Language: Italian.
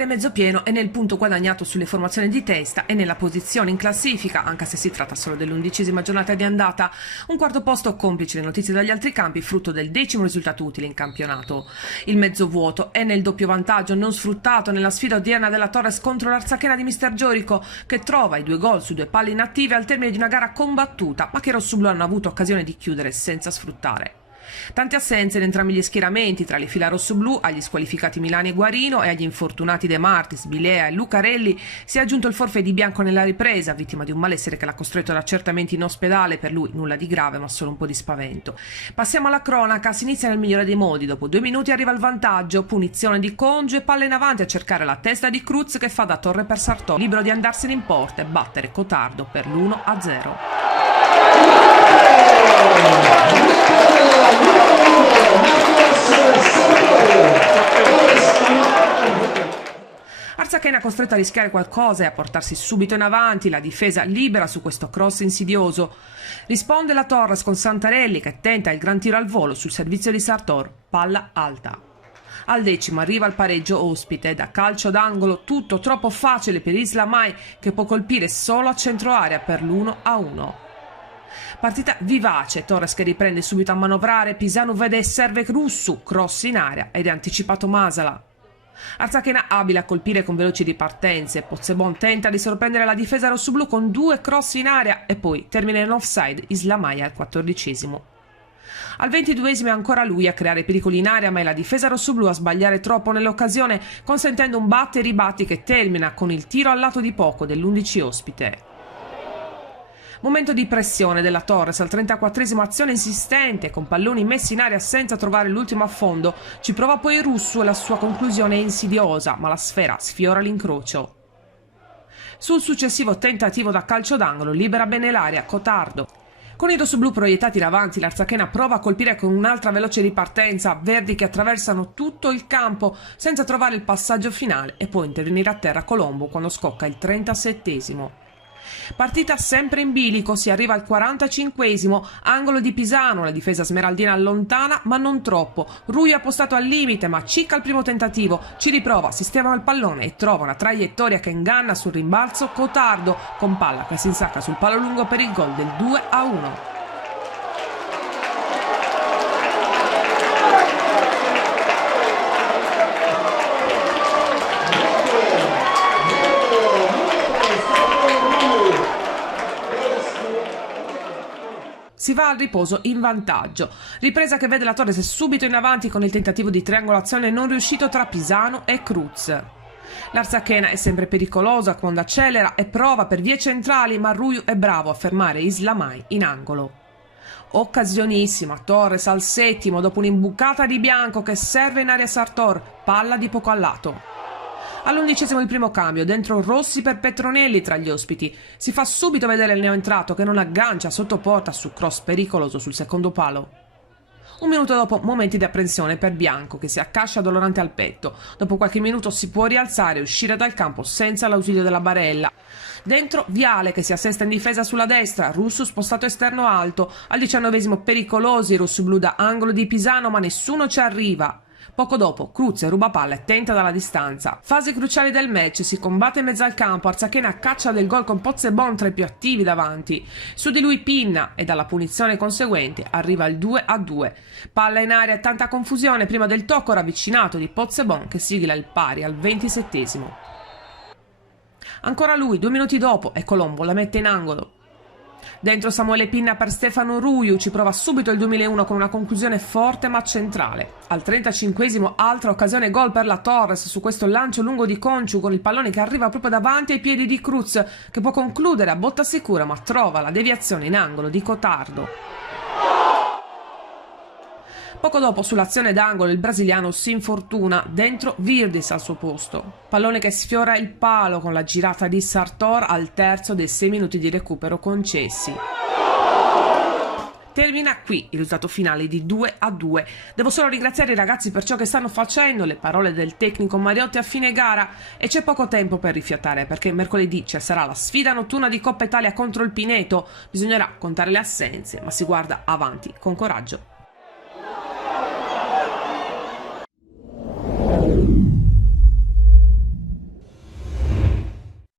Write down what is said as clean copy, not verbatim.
bicchiere mezzo pieno e nel punto guadagnato sulle formazioni di testa e nella posizione in classifica, anche se si tratta solo dell'11ª giornata di andata. Un quarto posto complice le notizie dagli altri campi, frutto del 10° risultato utile in campionato. Il mezzo vuoto è nel doppio vantaggio non sfruttato nella sfida odierna della Torres contro l'Arzachena di Mister Giorico, che trova i 2 gol su 2 palle inattive al termine di una gara combattuta, ma che i rossoblu hanno avuto occasione di chiudere senza sfruttare. Tante assenze in entrambi gli schieramenti, tra le fila rossoblu, agli squalificati Milani e Guarino e agli infortunati De Martis, Bilea e Lucarelli si è aggiunto il forfait di Bianco nella ripresa, vittima di un malessere che l'ha costretto ad accertamenti in ospedale, per lui nulla di grave ma solo un po' di spavento. Passiamo alla cronaca, si inizia nel migliore dei modi, dopo 2 minuti arriva il vantaggio, punizione di Congio e palla in avanti a cercare la testa di Cruz che fa da torre per Sartor, libero di andarsene in porta e battere Cotardo per l'1-0. Arzachena costretta a rischiare qualcosa e a portarsi subito in avanti, la difesa libera su questo cross insidioso. Risponde la Torres con Santarelli che tenta il gran tiro al volo sul servizio di Sartor, palla alta. Al 10° arriva il pareggio ospite, da calcio d'angolo tutto troppo facile per Islamai che può colpire solo a centro area per l'1-1. Partita vivace, Torres che riprende subito a manovrare, Pisanu vede e serve Russu, cross in area ed è anticipato Masala. Arzachena abile a colpire con veloci ripartenze, Pozzebon tenta di sorprendere la difesa rossoblu con 2 cross in area e poi termina in offside Islamai al 14°. Al 22° è ancora lui a creare pericoli in area, ma è la difesa rossoblu a sbagliare troppo nell'occasione, consentendo un batte e ribatti che termina con il tiro al lato di poco dell'11 ospite. Momento di pressione della Torres al 34°, azione insistente con palloni messi in aria senza trovare l'ultimo affondo, ci prova poi Russu e la sua conclusione è insidiosa, ma la sfera sfiora l'incrocio. Sul successivo tentativo da calcio d'angolo libera bene l'area Cotardo. Con i rossoblu proiettati in avanti, l'Arzachena prova a colpire con un'altra veloce ripartenza, Verdi che attraversano tutto il campo senza trovare il passaggio finale e poi intervenire a terra Colombo quando scocca il 37°. Partita sempre in bilico, si arriva al 45°, angolo di Pisano, la difesa smeraldina allontana ma non troppo, Rui ha postato al limite ma cicca al primo tentativo, ci riprova, sistema il pallone e trova una traiettoria che inganna sul rimbalzo Cotardo con palla che si insacca sul palo lungo per il gol del 2-1. Si va al riposo in vantaggio. Ripresa che vede la Torres subito in avanti con il tentativo di triangolazione non riuscito tra Pisano e Cruz. L'Arzachena è sempre pericolosa quando accelera e prova per vie centrali, ma Ruiu è bravo a fermare Islamai in angolo. Occasionissima, Torres al 7° dopo un'imbucata di Bianco che serve in area Sartor, palla di poco a lato. All'11° il primo cambio, dentro Rossi per Petronelli tra gli ospiti. Si fa subito vedere il neoentrato che non aggancia sotto porta su cross pericoloso sul secondo palo. Un minuto dopo momenti di apprensione per Bianco che si accascia dolorante al petto. Dopo qualche minuto si può rialzare e uscire dal campo senza l'ausilio della barella. Dentro Viale che si assesta in difesa sulla destra, Russu spostato esterno alto. Al 19° pericolosi, rossoblu da angolo di Pisano ma nessuno ci arriva. Poco dopo Cruz ruba palla e tenta dalla distanza. Fasi cruciali del match, si combatte in mezzo al campo, Arzachena caccia del gol con Pozzebon tra i più attivi davanti. Su di lui Pinna e dalla punizione conseguente arriva il 2-2. Palla in aria e tanta confusione prima del tocco ravvicinato di Pozzebon che sigla il pari al 27°. Ancora lui, 2 minuti dopo, e Colombo la mette in angolo. Dentro Samuele Pinna per Stefano Ruiu, ci prova subito il 2001 con una conclusione forte ma centrale. Al 35° altra occasione gol per la Torres su questo lancio lungo di Conciu con il pallone che arriva proprio davanti ai piedi di Cruz che può concludere a botta sicura ma trova la deviazione in angolo di Cotardo. Poco dopo sull'azione d'angolo il brasiliano si infortuna, dentro Virdis al suo posto. Pallone che sfiora il palo con la girata di Sartor al terzo dei 6 minuti di recupero concessi. Termina qui il risultato finale di 2-2. Devo solo ringraziare i ragazzi per ciò che stanno facendo, le parole del tecnico Mariotti a fine gara, e c'è poco tempo per rifiatare perché mercoledì ci sarà la sfida notturna di Coppa Italia contro il Pineto. Bisognerà contare le assenze, ma si guarda avanti con coraggio.